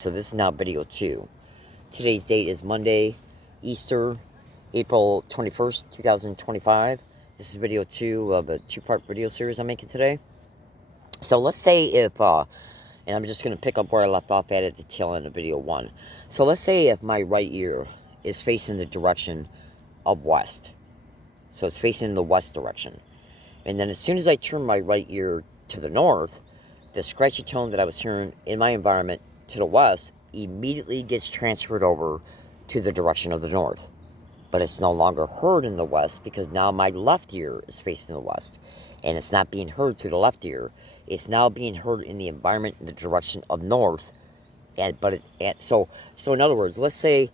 So this is now video 2. Today's date is Monday, Easter, April 21st, 2025. This is video 2 of a 2-part video series I'm making today. So let's say if, and I'm just going to pick up where I left off at the tail end of video 1. So let's say if my right ear is facing the direction of west. So it's facing in the west direction. And then as soon as I turn my right ear to the north, the scratchy tone that I was hearing in my environment to the west immediately gets transferred over to the direction of the north. But it's no longer heard in the west because now my left ear is facing the west. And it's not being heard through the left ear. It's now being heard in the environment in the direction of north. So in other words, let's say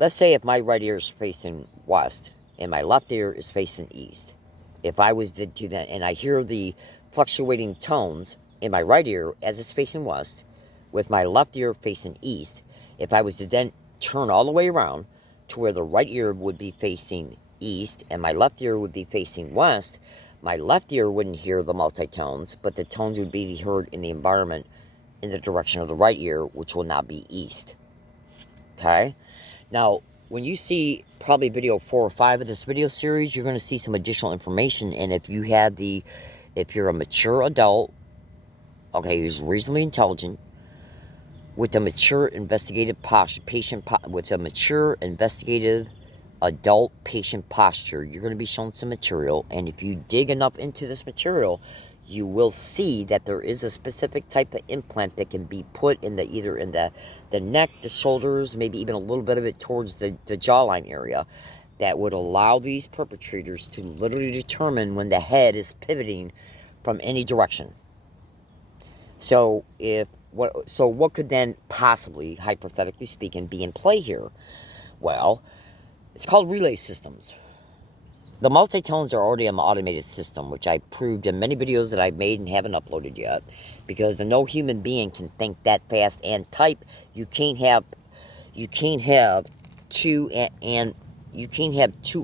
if my right ear is facing west and my left ear is facing east. If I was to do that and I hear the fluctuating tones in my right ear as it's facing west, with my left ear facing east, if I was to then turn all the way around to where the right ear would be facing east and my left ear would be facing west, my left ear wouldn't hear the multi-tones, but the tones would be heard in the environment in the direction of the right ear, which will now be east. Okay? Now, when you see probably video 4 or 5 of this video series, you're going to see some additional information. And if you're a mature adult, okay, who's reasonably intelligent, with a mature investigative adult patient posture, you're going to be shown some material. And if you dig enough into this material, you will see that there is a specific type of implant that can be put in either in the neck, the shoulders, maybe even a little bit of it towards the jawline area, that would allow these perpetrators to literally determine when the head is pivoting from any direction. So what could then possibly, hypothetically speaking, be in play here? Well, it's called relay systems. The multi-tones are already an automated system, which I proved in many videos that I've made and haven't uploaded yet, because no human being can think that fast and type. You can't have two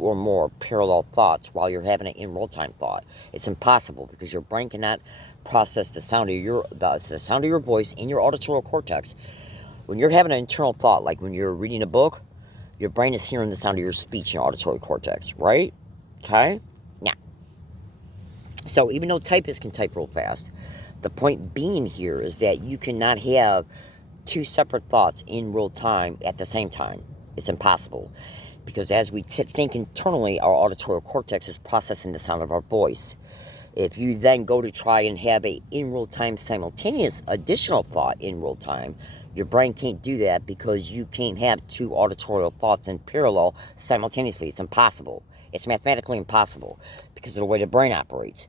or more parallel thoughts while you're having an in real-time thought. It's impossible because your brain cannot process the sound of your voice in your auditory cortex. When you're having an internal thought, like when you're reading a book, your brain is hearing the sound of your speech in your auditory cortex, right? Okay? Now, so even though typists can type real fast, the point being here is that you cannot have two separate thoughts in real time at the same time. It's impossible. Because as we think internally, our auditory cortex is processing the sound of our voice. If you then go to try and have a in real time simultaneous additional thought in real time, your brain can't do that because you can't have two auditory thoughts in parallel simultaneously. It's impossible. It's mathematically impossible because of the way the brain operates.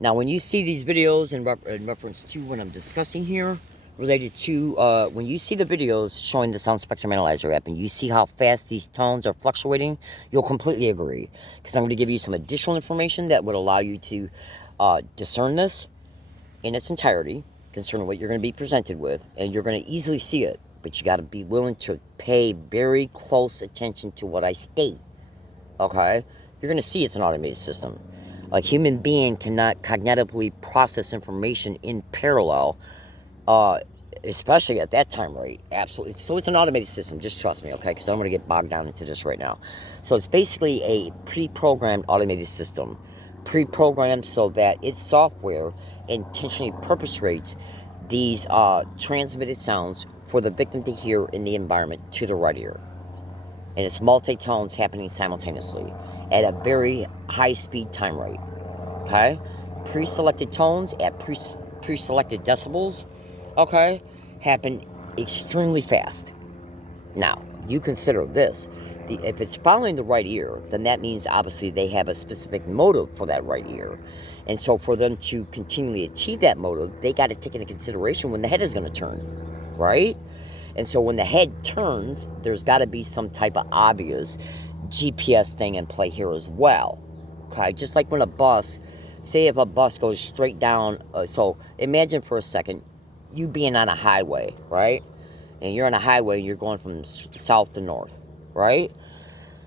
Now, when you see these videos in reference to what I'm discussing here, related to when you see the videos showing the Sound Spectrum Analyzer app and you see how fast these tones are fluctuating, you'll completely agree. Because I'm going to give you some additional information that would allow you to discern this in its entirety, concerning what you're going to be presented with, and you're going to easily see it. But you got to be willing to pay very close attention to what I state. Okay? You're going to see it's an automated system. A human being cannot cognitively process information in parallel, especially at that time rate. Absolutely. So it's an automated system. Just trust me, okay? Because I'm going to get bogged down into this right now. So it's basically a pre-programmed automated system. Pre-programmed so that its software intentionally perpetrates these transmitted sounds for the victim to hear in the environment to the right ear. And it's multi-tones happening simultaneously at a very high-speed time rate. Okay? Pre-selected tones at pre-selected decibels, okay, happen extremely fast. Now, you consider this. If it's following the right ear, then that means obviously they have a specific motive for that right ear. And so for them to continually achieve that motive, they got to take into consideration when the head is going to turn, right? And so when the head turns, there's got to be some type of obvious GPS thing in play here as well. Okay, just like when a bus, say if a bus goes straight down, so imagine for a second, you being on a highway, right? And you're on a highway and you're going from south to north, right?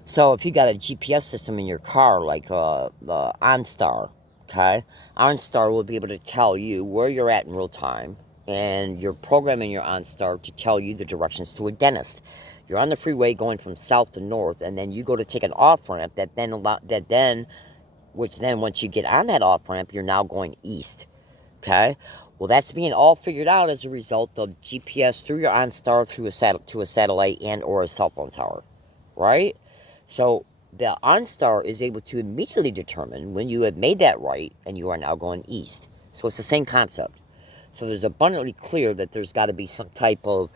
So if you got a GPS system in your car, like the OnStar, okay? OnStar will be able to tell you where you're at in real time, and you're programming your OnStar to tell you the directions to a dentist. You're on the freeway going from south to north, and then you go to take an off ramp which then once you get on that off ramp, you're now going east. Okay, well that's being all figured out as a result of GPS through your OnStar through to a satellite and or a cell phone tower, right? So the OnStar is able to immediately determine when you have made that right and you are now going east. So it's the same concept. So there's abundantly clear that there's got to be some type of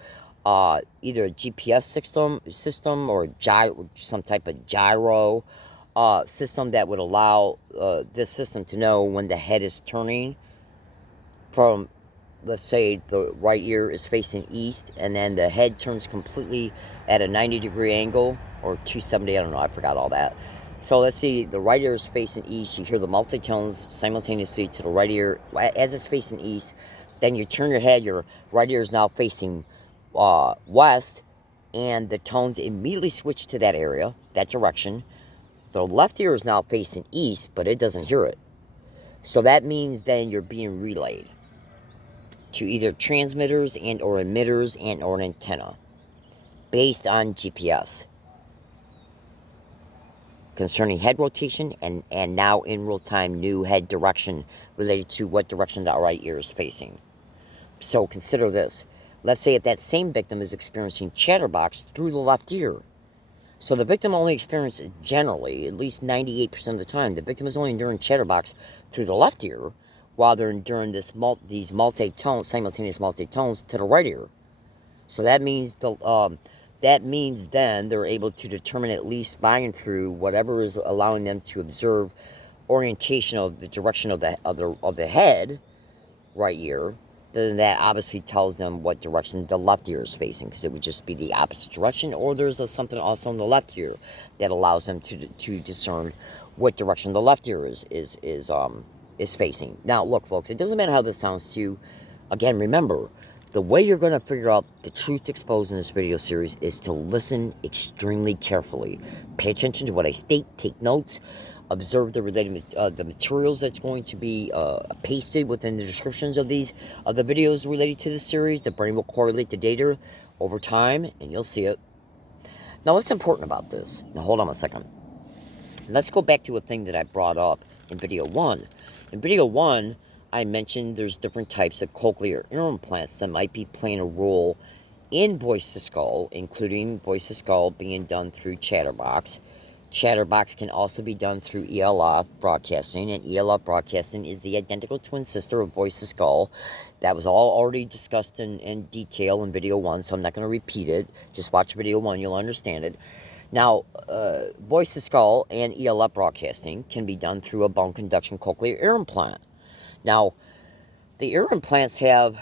either a GPS system or some type of gyro system that would allow this system to know when the head is turning from, let's say, the right ear is facing east, and then the head turns completely at a 90-degree angle, or 270, I don't know, I forgot all that. So let's see, the right ear is facing east, you hear the multi-tones simultaneously to the right ear as it's facing east, then you turn your head, your right ear is now facing west, and the tones immediately switch to that area, that direction. The left ear is now facing east, but it doesn't hear it. So that means then you're being relayed to either transmitters and or emitters and or an antenna based on GPS concerning head rotation and now in real time new head direction related to what direction the right ear is facing. So consider this. Let's say if that same victim is experiencing chatterbox through the left ear. So the victim only experiences, generally, at least 98% of the time, the victim is only enduring chatterbox through the left ear, while they're enduring these simultaneous multi-tones to the right ear. So that means then they're able to determine, at least by and through whatever is allowing them to observe orientation of the direction of the head, right ear. Then that obviously tells them what direction the left ear is facing, because it would just be the opposite direction, or there's something also in the left ear that allows them to discern what direction the left ear is facing. Now, look, folks, it doesn't matter how this sounds to you. Again, remember, the way you're going to figure out the truth exposed in this video series is to listen extremely carefully. Pay attention to what I state, take notes, observe the related the materials that's going to be pasted within the descriptions of the videos related to this series. The brain will correlate the data over time, and you'll see it. Now, what's important about this? Now, hold on a second. Let's go back to a thing that I brought up in video 1. In video 1, I mentioned there's different types of cochlear ear implants that might be playing a role in voice to skull, including voice to skull being done through Chatterbox. Chatterbox can also be done through ELF broadcasting, and ELF broadcasting is the identical twin sister of voice to skull. That was all already discussed in detail in video 1, so I'm not going to repeat it. Just watch video 1, you'll understand it. Now, voice to skull and ELF broadcasting can be done through a bone conduction cochlear ear implant. Now, the ear implants have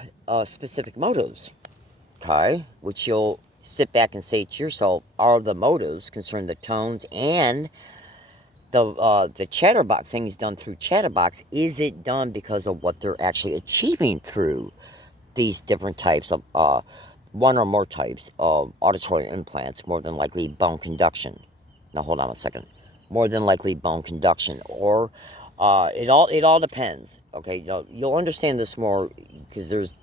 specific motives, okay, which you'll sit back and say to yourself, are the motives concerning the tones and the chatterbox things done through Chatterbox, is it done because of what they're actually achieving through these different types of one or more types of auditory implants? More than likely bone conduction. Now hold on a second. More than likely bone conduction, or it all depends. Okay, you'll understand this more because there's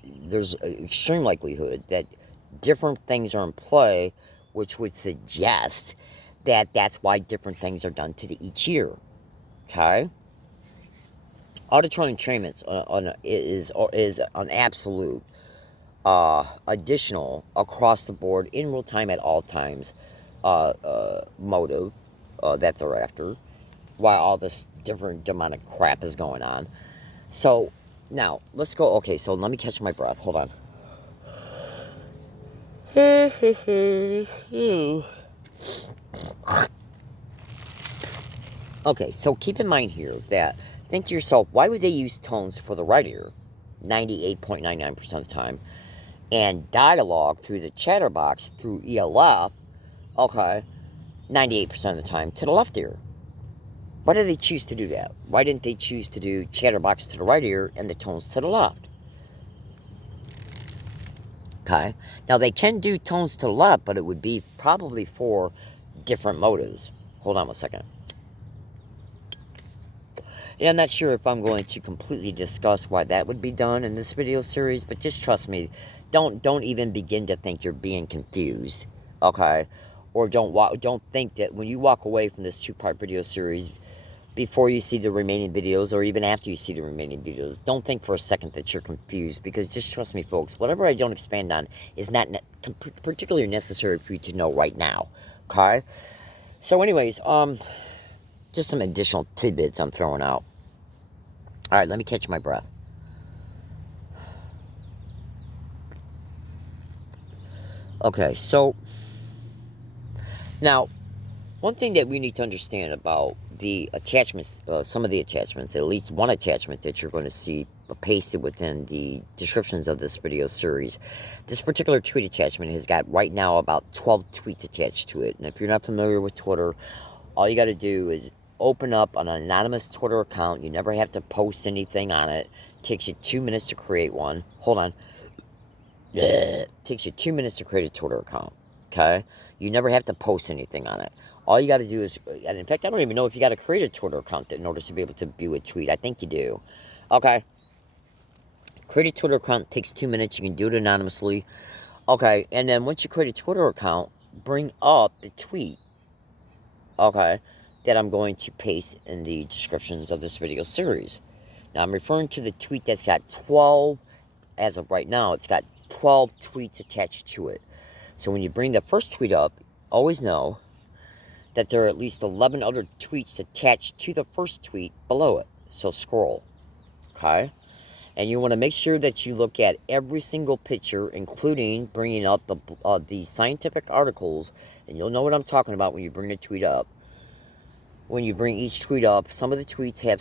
an extreme likelihood that different things are in play, which would suggest that that's why different things are done to each ear. Okay, auditory entrainment is an absolute additional across the board in real time at all times motive that they're after, while all this different demonic crap is going on. So now let's go. Okay, so let me catch my breath. Hold on. Okay, so keep in mind here that, think to yourself, why would they use tones for the right ear 98.99% of the time, and dialogue through the Chatterbox through ELF, okay, 98% of the time to the left ear? Why did they choose to do that? Why didn't they choose to do Chatterbox to the right ear and the tones to the left? Okay, now they can do tones to the left, but it would be probably for different motives. Hold on a second. And I'm not sure if I'm going to completely discuss why that would be done in this video series, but just trust me, don't even begin to think you're being confused, okay? Or don't think that when you walk away from this two-part video series, before you see the remaining videos, or even after you see the remaining videos, don't think for a second that you're confused, because just trust me, folks, whatever I don't expand on is not particularly necessary for you to know right now, okay? So anyways, just some additional tidbits I'm throwing out. All right, let me catch my breath. Okay, so now, one thing that we need to understand about the attachments, some of the attachments, at least one attachment that you're going to see pasted within the descriptions of this video series. This particular tweet attachment has got right now about 12 tweets attached to it. And if you're not familiar with Twitter, all you got to do is open up an anonymous Twitter account. You never have to post anything on it. It takes you 2 minutes to create one. Hold on. It takes you 2 minutes to create a Twitter account. Okay? You never have to post anything on it. All you got to do is, and in fact, I don't even know if you got to create a Twitter account in order to be able to view a tweet. I think you do. Okay. Create a Twitter account. Takes 2 minutes. You can do it anonymously. Okay. And then once you create a Twitter account, bring up the tweet. Okay. That I'm going to paste in the descriptions of this video series. Now, I'm referring to the tweet that's got 12, as of right now, it's got 12 tweets attached to it. So when you bring the first tweet up, always know that there are at least 11 other tweets attached to the first tweet below it. So scroll, okay? And you want to make sure that you look at every single picture, including bringing up the scientific articles, and you'll know what I'm talking about when you bring the tweet up. When you bring each tweet up, some of the tweets have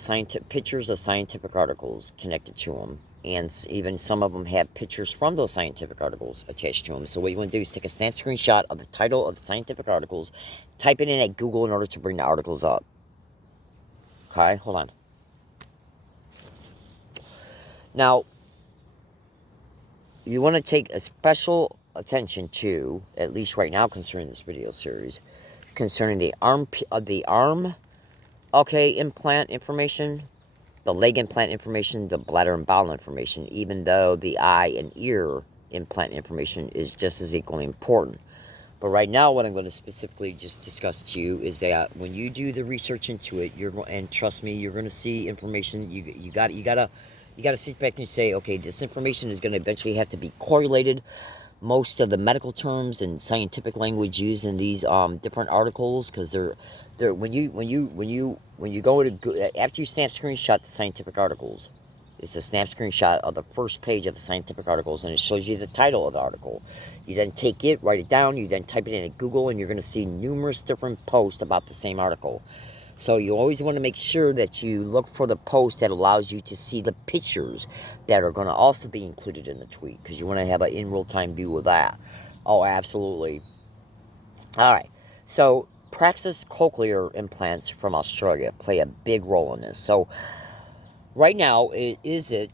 pictures of scientific articles connected to them. And even some of them have pictures from those scientific articles attached to them. So what you want to do is take a snap screenshot of the title of the scientific articles, type it in at Google in order to bring the articles up. Okay, hold on. Now, you want to take a special attention to, at least right now concerning this video series, concerning the arm, okay, implant information, the leg implant information, the bladder and bowel information, even though the eye and ear implant information is just as equally important. But right now, what I'm going to specifically just discuss to you is that when you do the research into it, and trust me, you're going to see information. You gotta sit back and say, okay, this information is going to eventually have to be correlated. Most of the medical terms and scientific language used in these different articles, because when you go to, after you snap screenshot the scientific articles, it's a snap screenshot of the first page of the scientific articles, and it shows you the title of the article. You then take it, write it down, you then type it in at Google, and you're going to see numerous different posts about the same article. So you always want to make sure that you look for the post that allows you to see the pictures that are going to also be included in the tweet, because you want to have an in real-time view of that. Oh, absolutely. All right. So Praxis cochlear implants from Australia play a big role in this. So right now, is it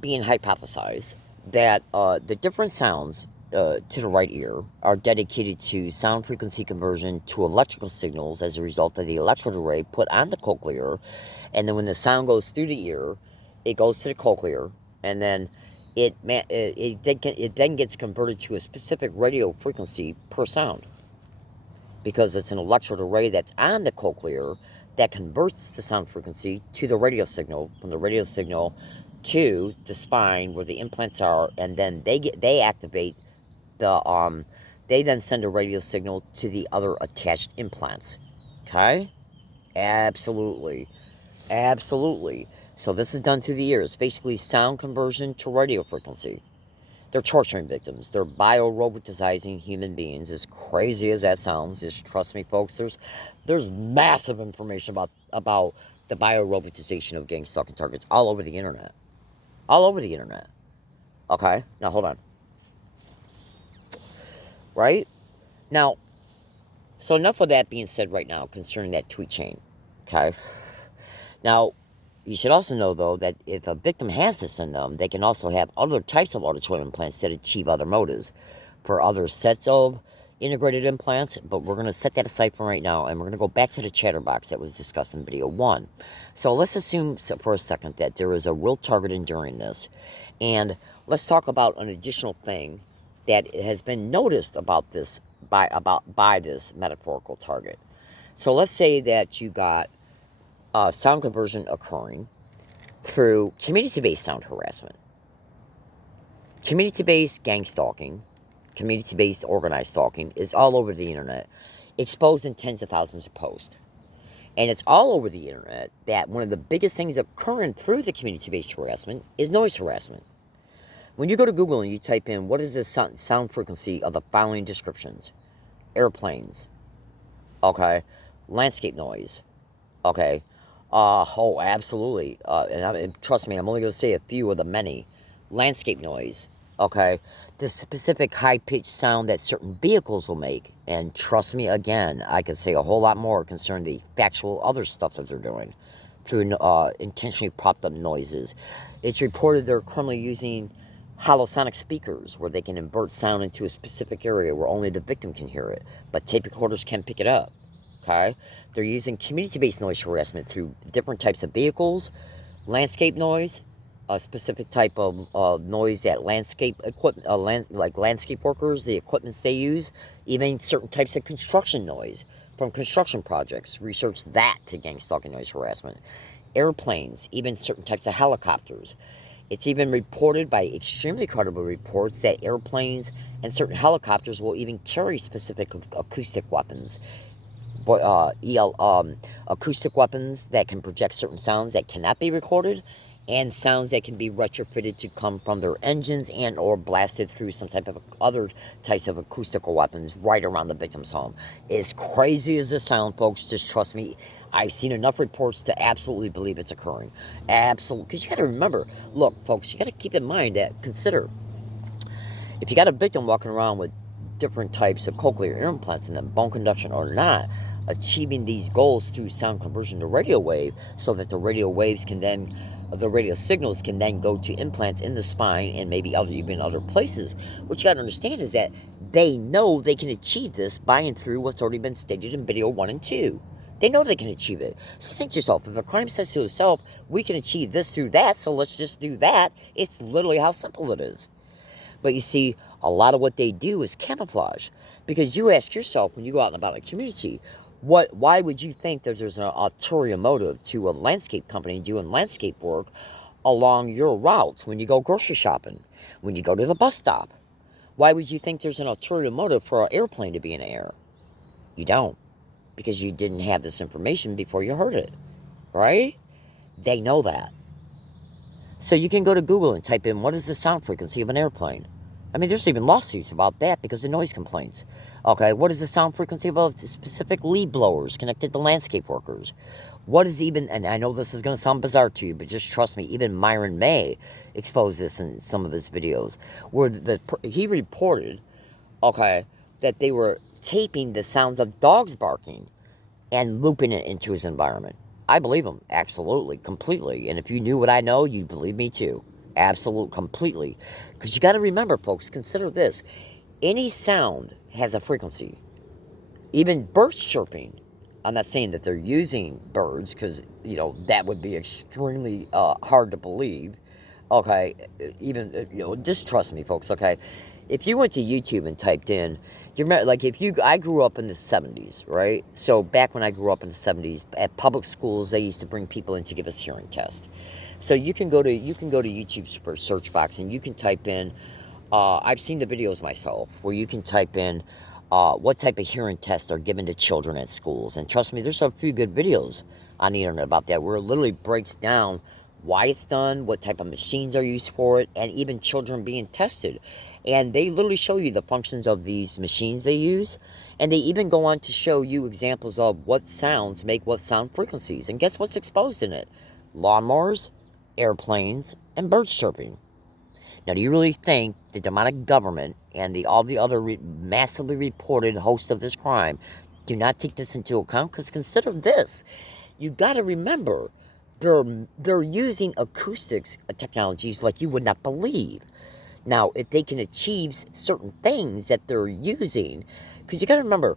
being hypothesized that the different sounds to the right ear are dedicated to sound frequency conversion to electrical signals as a result of the electrode array put on the cochlear, and then when the sound goes through the ear, it goes to the cochlear, and then it then gets converted to a specific radio frequency per sound, because it's an electrode array that's on the cochlear that converts the sound frequency to the radio signal, from the radio signal to the spine where the implants are, and then they activate they then send a radio signal to the other attached implants. Okay? Absolutely. Absolutely. So this is done through the ears. Basically sound conversion to radio frequency. They're torturing victims. They're bio-robotizing human beings. As crazy as that sounds, just trust me, folks, there's massive information about the bio-robotization of gang stalking targets all over the internet. All over the internet. Okay? Now, hold on. Right? Now, so enough of that being said right now concerning that tweet chain. Okay? Now, you should also know, though, that if a victim has this in them, they can also have other types of auditory implants that achieve other motives. For other sets of integrated implants, but we're going to set that aside for right now, and we're going to go back to the chatterbox that was discussed in video 1. So let's assume for a second that there is a real target enduring this, and let's talk about an additional thing that has been noticed about this by this metaphorical target. So let's say that you got sound conversion occurring through community-based sound harassment, community-based gang stalking, community-based organized stalking is all over the internet, exposed in tens of thousands of posts. And it's all over the internet that one of the biggest things occurring through the community-based harassment is noise harassment. When you go to Google and you type in, what is the sound frequency of the following descriptions? Airplanes, okay, landscape noise, okay, oh, absolutely, and trust me, I'm only going to say a few of the many. Landscape noise, okay, the specific high-pitched sound that certain vehicles will make, and trust me, again, I could say a whole lot more concerning the factual other stuff that they're doing through intentionally propped up noises. It's reported they're currently using holosonic speakers where they can invert sound into a specific area where only the victim can hear it, but tape recorders can pick it up. Okay, they're using community-based noise harassment through different types of vehicles, landscape noise, a specific type of noise that landscape equipment, like landscape workers, the equipments they use, even certain types of construction noise from construction projects. Research that to gang stalking noise harassment. Airplanes, even certain types of helicopters. It's even reported by extremely credible reports that airplanes and certain helicopters will even carry specific acoustic weapons. Acoustic weapons that can project certain sounds that cannot be recorded, and sounds that can be retrofitted to come from their engines and or blasted through some type of other types of acoustical weapons right around the victim's home. As crazy as this sounds, folks, just trust me, I've seen enough reports to absolutely believe it's occurring. Absolutely. Because you got to remember, look, folks, you got to keep in mind that, consider, if you got a victim walking around with different types of cochlear implants and then bone conduction or not, achieving these goals through sound conversion to radio wave so that the radio waves can then, the radio signals can then go to implants in the spine and maybe even other places. What you got to understand is that they know they can achieve this by and through what's already been stated in video 1 and 2. They know they can achieve it. So think to yourself, if a crime says to itself, we can achieve this through that, so let's just do that, it's literally how simple it is. But you see, a lot of what they do is camouflage. Because you ask yourself, when you go out and about in a community, why would you think that there's an ulterior motive to a landscape company doing landscape work along your routes when you go grocery shopping, when you go to the bus stop? Why would you think there's an ulterior motive for an airplane to be in the air? You don't. Because you didn't have this information before you heard it. Right? They know that. So you can go to Google and type in, what is the sound frequency of an airplane? I mean, there's even lawsuits about that because of noise complaints. Okay, what is the sound frequency of specific leaf blowers connected to landscape workers? What is even, and I know this is going to sound bizarre to you, but just trust me, even Myron May exposed this in some of his videos, where he reported, okay, that they were taping the sounds of dogs barking and looping it into his environment. I believe him, absolutely, completely. And if you knew what I know, you'd believe me too. Absolute, completely. Because you got to remember, folks, consider this. Any sound has a frequency. Even birds chirping. I'm not saying that they're using birds because, you know, that would be extremely hard to believe. Okay, even, you know, just trust me, folks, okay? If you went to YouTube and typed in, you remember, like, I grew up in the 70s, right? So back when I grew up in the 70s, at public schools, they used to bring people in to give us hearing tests. So you can go to YouTube's search box and you can type in, I've seen the videos myself, where you can type in what type of hearing tests are given to children at schools. And trust me, there's a few good videos on the internet about that, where it literally breaks down why it's done, what type of machines are used for it, and even children being tested. And they literally show you the functions of these machines they use. And they even go on to show you examples of what sounds make what sound frequencies. And guess what's exposed in it? Lawnmowers, airplanes, and birds chirping. Now, do you really think the demonic government and all the other massively reported hosts of this crime do not take this into account? Because consider this. You got to remember, they're using acoustics technologies like you would not believe. Now, if they can achieve certain things that they're using, because you got to remember,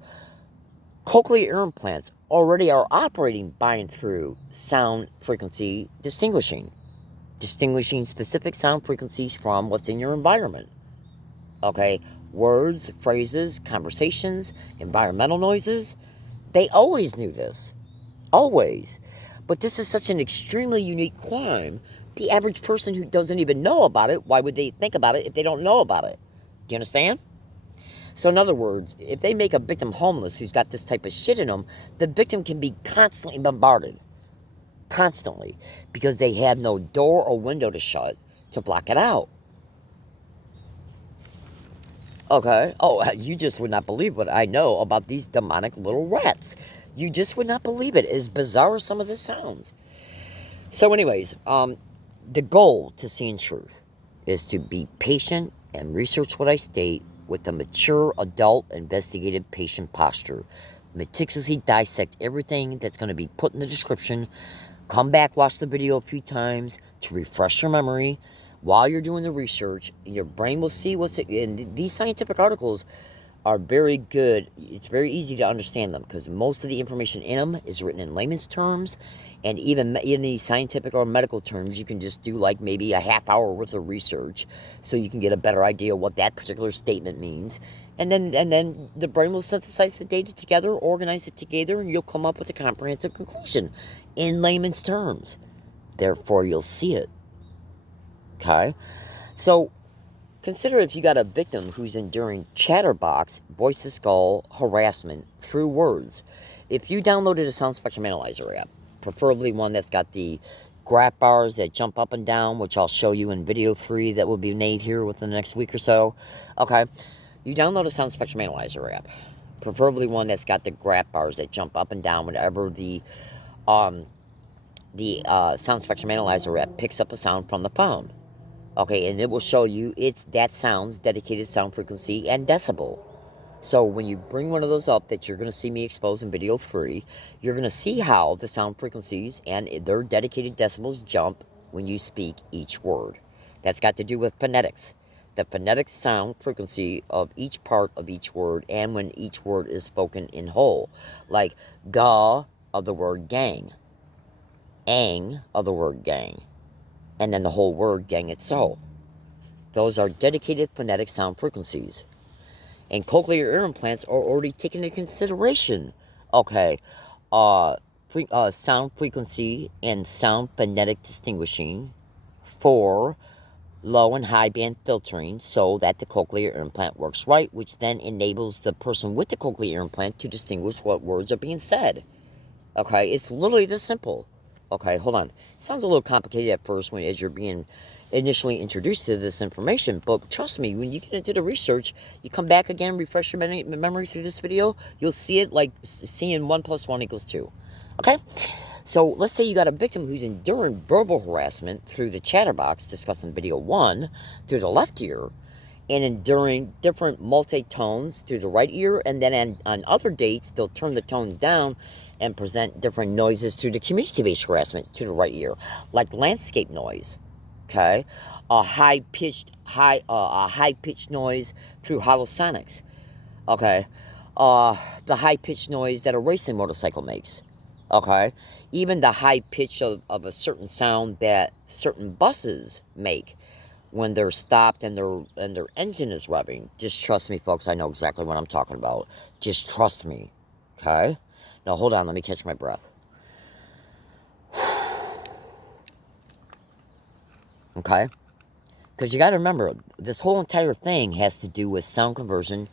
cochlear ear implants already are operating by and through sound frequency distinguishing specific sound frequencies from what's in your environment. Okay? Words, phrases, conversations, environmental noises. They always knew this. Always. But this is such an extremely unique crime. The average person who doesn't even know about it, why would they think about it if they don't know about it? Do you understand? So in other words, if they make a victim homeless who's got this type of shit in them, the victim can be constantly bombarded. Constantly. Because they have no door or window to shut to block it out. Okay? Oh, you just would not believe what I know about these demonic little rats. You just would not believe it. As bizarre as some of this sounds. So anyways, the goal to seeing truth is to be patient and research what I state with a mature, adult, investigative, patient posture. Meticulously dissect everything that's going to be put in the description. Come back, watch the video a few times to refresh your memory. While you're doing the research, your brain will see what's... And these scientific articles are very good. It's very easy to understand them because most of the information in them is written in layman's terms. And even in the scientific or medical terms, you can just do like maybe a half hour worth of research so you can get a better idea what that particular statement means. And then the brain will synthesize the data together, organize it together, and you'll come up with a comprehensive conclusion in layman's terms. Therefore, you'll see it. Okay? So, consider if you got a victim who's enduring chatterbox, voice-to-skull harassment through words. If you downloaded a sound spectrum analyzer app, preferably one that's got the graph bars that jump up and down, which I'll show you in video 3 that will be made here within the next week or so. Okay, you download a sound spectrum analyzer app, preferably one that's got the graph bars that jump up and down whenever the sound spectrum analyzer app picks up a sound from the phone. Okay, and it will show you that sound's dedicated sound frequency and decibel. So when you bring one of those up that you're going to see me expose in video 3, you're going to see how the sound frequencies and their dedicated decibels jump when you speak each word. That's got to do with phonetics. The phonetic sound frequency of each part of each word and when each word is spoken in whole. Like ga of the word gang, ang of the word gang, and then the whole word gang itself. Those are dedicated phonetic sound frequencies. And cochlear ear implants are already taken into consideration. Okay, sound frequency and sound phonetic distinguishing for low and high band filtering so that the cochlear ear implant works right, which then enables the person with the cochlear ear implant to distinguish what words are being said. Okay, it's literally this simple. Okay, hold on. It sounds a little complicated at first as you're being initially introduced to this information, but trust me, when you get into the research, you come back again, refresh your memory through this video, you'll see it like seeing 1 + 1 = 2. Okay? So let's say you got a victim who's enduring verbal harassment through the chatterbox discussed in video 1 through the left ear, and enduring different multi-tones through the right ear, and then on other dates, they'll turn the tones down and present different noises through the community-based harassment to the right ear, like landscape noise. Okay, a high-pitched noise through hollow sonics. Okay, the high-pitched noise that a racing motorcycle makes. Okay, even the high pitch of a certain sound that certain buses make when they're stopped and their engine is revving. Just trust me, folks. I know exactly what I'm talking about. Just trust me. Okay. Now hold on. Let me catch my breath. Okay? Because you got to remember, this whole entire thing has to do with sound conversion.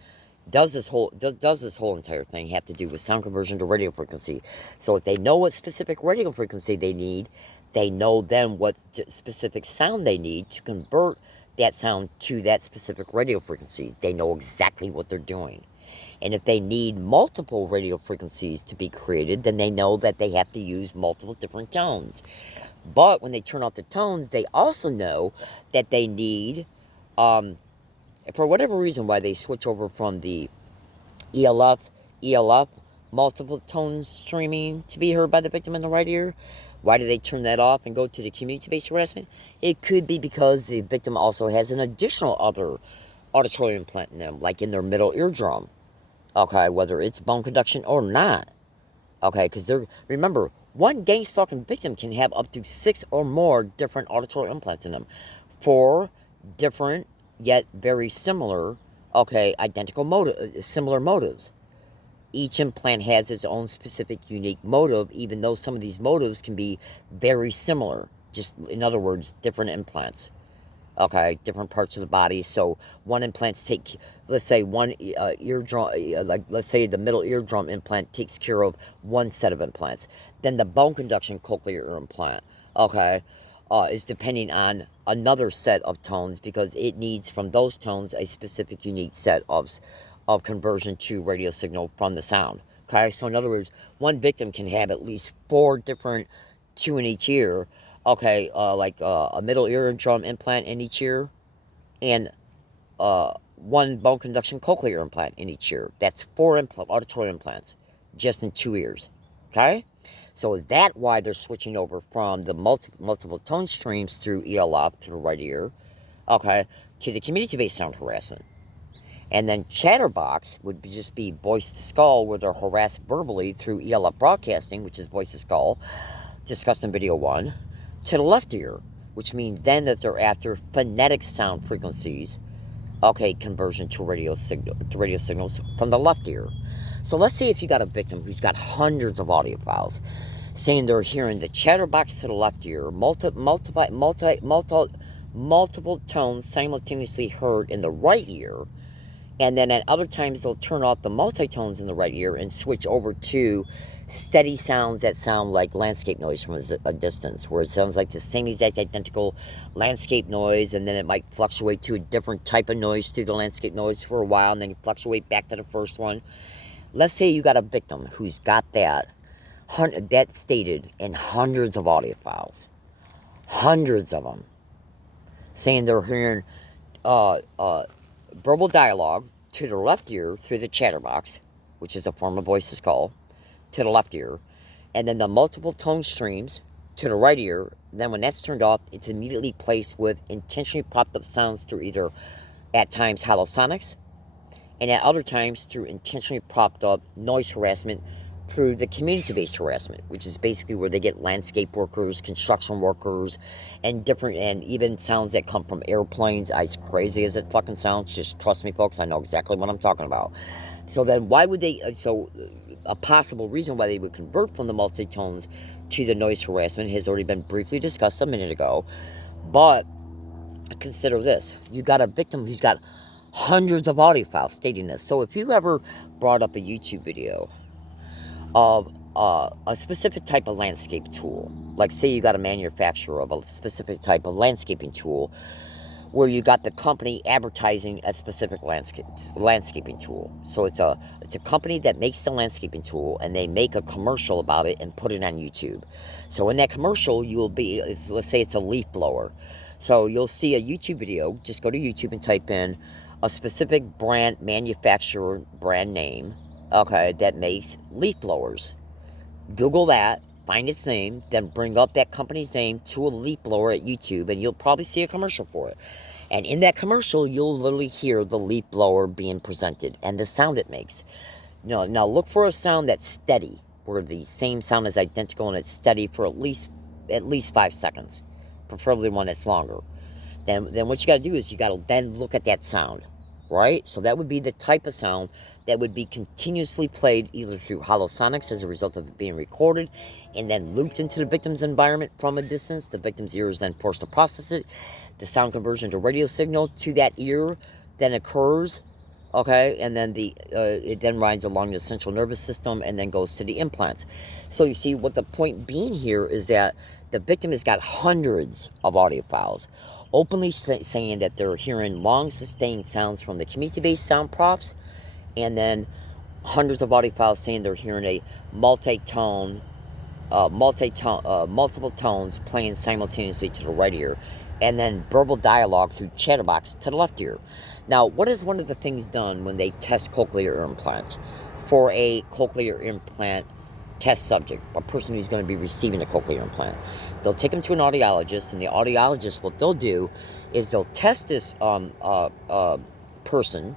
Does this whole entire thing have to do with sound conversion to radio frequency? So if they know what specific radio frequency they need, they know then what specific sound they need to convert that sound to that specific radio frequency. They know exactly what they're doing. And if they need multiple radio frequencies to be created, then they know that they have to use multiple different tones. But when they turn off the tones, they also know that they need, for whatever reason, why they switch over from the ELF, multiple tone streaming to be heard by the victim in the right ear. Why do they turn that off and go to the community-based harassment? It could be because the victim also has an additional other auditory implant in them, like in their middle eardrum. Okay, whether it's bone conduction or not. Okay, because remember, one gang stalking victim can have up to 6 or more different auditory implants in them. 4 different, yet very similar, okay, similar motives. Each implant has its own specific unique motive, even though some of these motives can be very similar. Just, in other words, different implants. Okay, different parts of the body. So one implants take, let's say one eardrum, let's say the middle eardrum implant takes care of one set of implants. Then the bone conduction cochlear implant, okay, is depending on another set of tones because it needs from those tones a specific unique set of conversion to radio signal from the sound. Okay, so in other words, one victim can have at least 4 different 2 in each ear. Okay, like a middle eardrum implant in each ear, and 1 bone conduction cochlear implant in each ear. That's 4 auditory implants, just in 2 ears. Okay, so that's why they're switching over from the multiple tone streams through ELF to the right ear, okay, to the community-based sound harassment. And then chatterbox would just be voice to skull, where they're harassed verbally through ELF broadcasting, which is voice to skull, discussed in video 1, to the left ear, which means then that they're after phonetic sound frequencies, okay, conversion to radio signals from the left ear. So let's say if you got a victim who's got hundreds of audio files, saying they're hearing the chatterbox to the left ear, multiple tones simultaneously heard in the right ear, and then at other times they'll turn off the multitones in the right ear and switch over to steady sounds that sound like landscape noise from a distance, where it sounds like the same exact identical landscape noise, and then it might fluctuate to a different type of noise through the landscape noise for a while, and then fluctuate back to the first one. Let's say you got a victim who's got that stated in hundreds of audio files, hundreds of them, saying they're hearing verbal dialogue to the left ear through the chatterbox, which is a form of voice to skull, to the left ear, and then the multiple tone streams to the right ear. Then when that's turned off, it's immediately placed with intentionally popped up sounds through either, at times, hollow sonics, and at other times through intentionally propped up noise harassment through the community-based harassment, which is basically where they get landscape workers, construction workers, and even sounds that come from airplanes. As crazy as it fucking sounds, just trust me, folks, I know exactly what I'm talking about. So then why would they, a possible reason why they would convert from the multitones to the noise harassment has already been briefly discussed a minute ago, but consider this. You got a victim who's got hundreds of audio files stating this. So if you ever brought up a YouTube video of a specific type of landscape tool, like say you got a manufacturer of a specific type of landscaping tool, where you got the company advertising a specific landscaping tool. So it's a company that makes the landscaping tool, and they make a commercial about it and put it on YouTube. So in that commercial, let's say it's a leaf blower. So you'll see a YouTube video. Just go to YouTube and type in a specific brand, manufacturer brand name, okay, that makes leaf blowers. Google that, find its name, then bring up that company's name to a leaf blower at YouTube, and you'll probably see a commercial for it. And in that commercial, you'll literally hear the leaf blower being presented and the sound it makes. Now look for a sound that's steady, where the same sound is identical and it's steady for at least 5 seconds, preferably one that's longer. Then what you got to do is you got to then look at that sound, right? So that would be the type of sound that would be continuously played either through hollow sonics as a result of it being recorded and then looped into the victim's environment from a distance. The victim's ear is then forced to process it. The sound conversion to radio signal to that ear then occurs, okay, and then it then rides along the central nervous system and then goes to the implants. So you see, what the point being here is that the victim has got hundreds of audio files, openly saying that they're hearing long sustained sounds from the community-based sound props, and then hundreds of audio files saying they're hearing a multiple tones playing simultaneously to the right ear, and then verbal dialogue through chatterbox to the left ear. Now, what is one of the things done when they test cochlear implants? For a cochlear implant test subject, a person who's going to be receiving a cochlear implant. They'll take them to an audiologist, and the audiologist, what they'll do is they'll test this person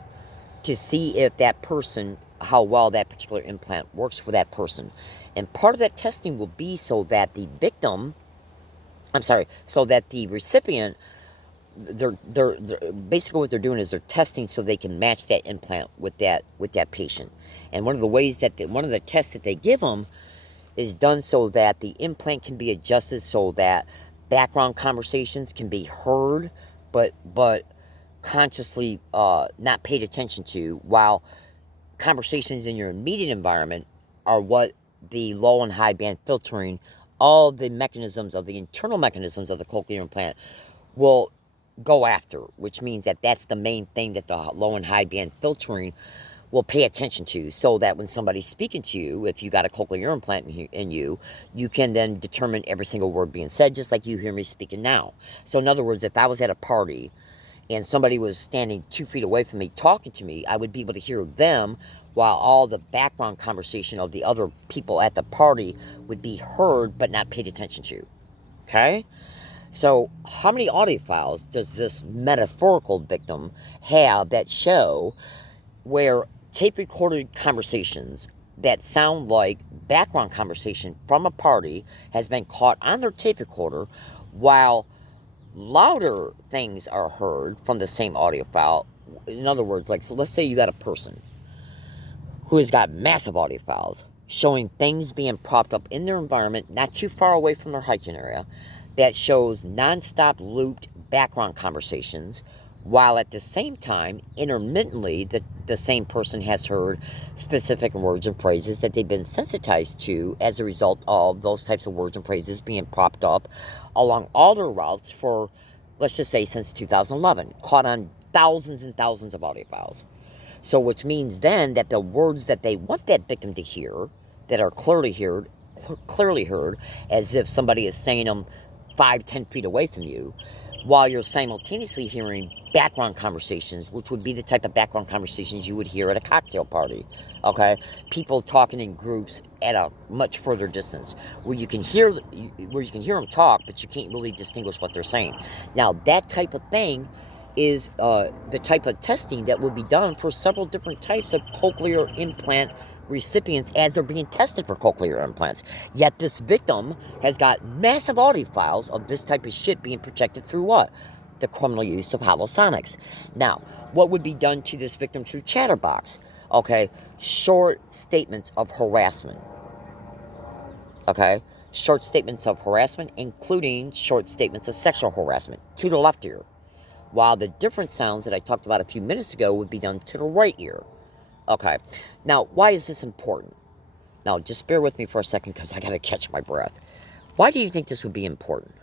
to see if that person, how well that particular implant works for that person. And part of that testing will be so that the victim, so that the recipient, they're basically what they're doing is they're testing so they can match that implant with that patient. And one of the tests that they give them is done so that the implant can be adjusted so that background conversations can be heard, but consciously not paid attention to, while conversations in your immediate environment are what the low and high band filtering, all the mechanisms of the internal mechanisms of the cochlear implant will go after, which means that that's the main thing that the low and high band filtering will pay attention to, so that when somebody's speaking to you, if you got a cochlear implant in you, you can then determine every single word being said, just like you hear me speaking now. So in other words, if I was at a party and somebody was standing 2 feet away from me talking to me, I would be able to hear them, while all the background conversation of the other people at the party would be heard but not paid attention to. Okay? So how many audio files does this metaphorical victim have that show where tape recorded conversations that sound like background conversation from a party has been caught on their tape recorder, while louder things are heard from the same audio file? In other words, like, so let's say you got a person who has got massive audio files showing things being propped up in their environment not too far away from their hiking area that shows non-stop looped background conversations, while at the same time, intermittently, the same person has heard specific words and phrases that they've been sensitized to as a result of those types of words and phrases being propped up along all their routes for, let's just say, since 2011, caught on thousands and thousands of audio files. So which means then that the words that they want that victim to hear, that are clearly heard, as if somebody is saying them 5-10 feet away from you, while you're simultaneously hearing background conversations, which would be the type of background conversations you would hear at a cocktail party, okay? People talking in groups at a much further distance, where you can hear them talk, but you can't really distinguish what they're saying. Now, that type of thing is the type of testing that would be done for several different types of cochlear implant recipients as they're being tested for cochlear implants. Yet this victim has got massive audio files of this type of shit being projected through what? The criminal use of holosonics. Now, what would be done to this victim through Chatterbox? Okay, short statements of harassment. Okay, short statements of harassment, including short statements of sexual harassment, to the left ear. While the different sounds that I talked about a few minutes ago would be done to the right ear. Okay, now, why is this important? Now, just bear with me for a second because I got to catch my breath. Why do you think this would be important?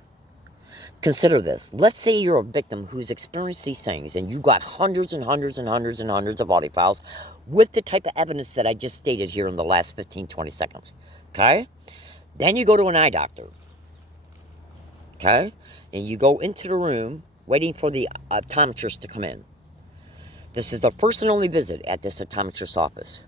Consider this. Let's say you're a victim who's experienced these things and you got hundreds and hundreds and hundreds and hundreds of audio files with the type of evidence that I just stated here in the last 15-20 seconds. Okay? Then you go to an eye doctor. Okay? And you go into the room waiting for the optometrist to come in. This is the first and only visit at this optometrist's office.